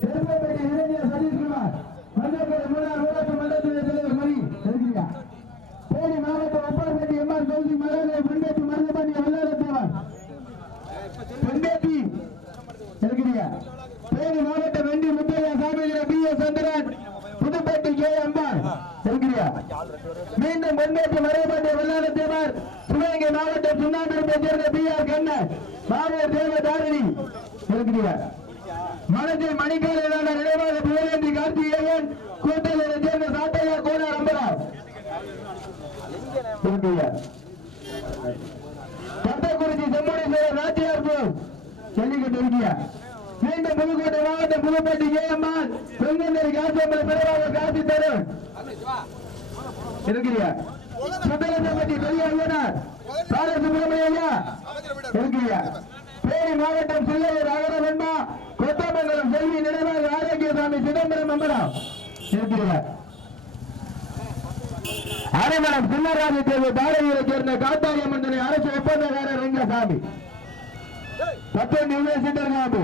திருப்பதி இளைஞர் சதீஷ்குமார் மன்னப்பேர் மூணார் ஊராட்சி மன்றத்தினுடைய தலைவர் மணி எழுதியா? தேனி மாவட்டம் ஒப்பார்பட்டி எம்ஆர் தொகுதி மகளிர் மண்டேட்டி மருதபாண்டி வல்லாரத்தேவர் மண்டேட்டி எழுதியா? தேனி மாவட்டம் வெண்டி Muthaiya சாமிஜிர P S Chandran Puduppatti K Ambal எழுதியா? மீண்டும் மண்டேட்டி மருதபாண்டி வல்லாரத்தேவர் சிவகங்கை மாவட்டம் சுண்ணாம்பேட்டை சேர்ந்த பி ஆர் கண்ணன் மாவட்ட தேவ தாரணி எழுதியா? மனதில் மணிக்கால நினைவாக புகழேந்தி கார்த்திகேயன் கூட்டத்தில் சேர்ந்த சாட்டையா கோனார் அம்பராவ் இருக்கிறீங்க கட்டக்குறிச்சி செம்மொழீஸ்வரர் நாச்சியார் போ ஜல்லிக்கட்டு இருக்கிய மீண்டும் புதுக்கோட்டை மாவட்டம் Pudupatti K M R Perungandari Kasiamman பிறவாக Kashi தரும் இருக்கிறியா. சுந்தரசம்பட்டி பெரிய ஐயனார் பாலசுப்ரமணியா இருக்கிறியா. தேனி மாவட்டம் சில்லையர் அகரவன்மா கொத்தமங்கலம் செல்வி சிதம்பரம் அம்பலம் இருக்கிறிய அரமணம் சின்னராஜ தேர்வு பாரதியை சேர்ந்த காத்தாரிய மண்டலை அரசு ஒப்பந்தக்காரர் ரங்கசாமி. பத்தொன்று யூனிவர்சிட்டி காபு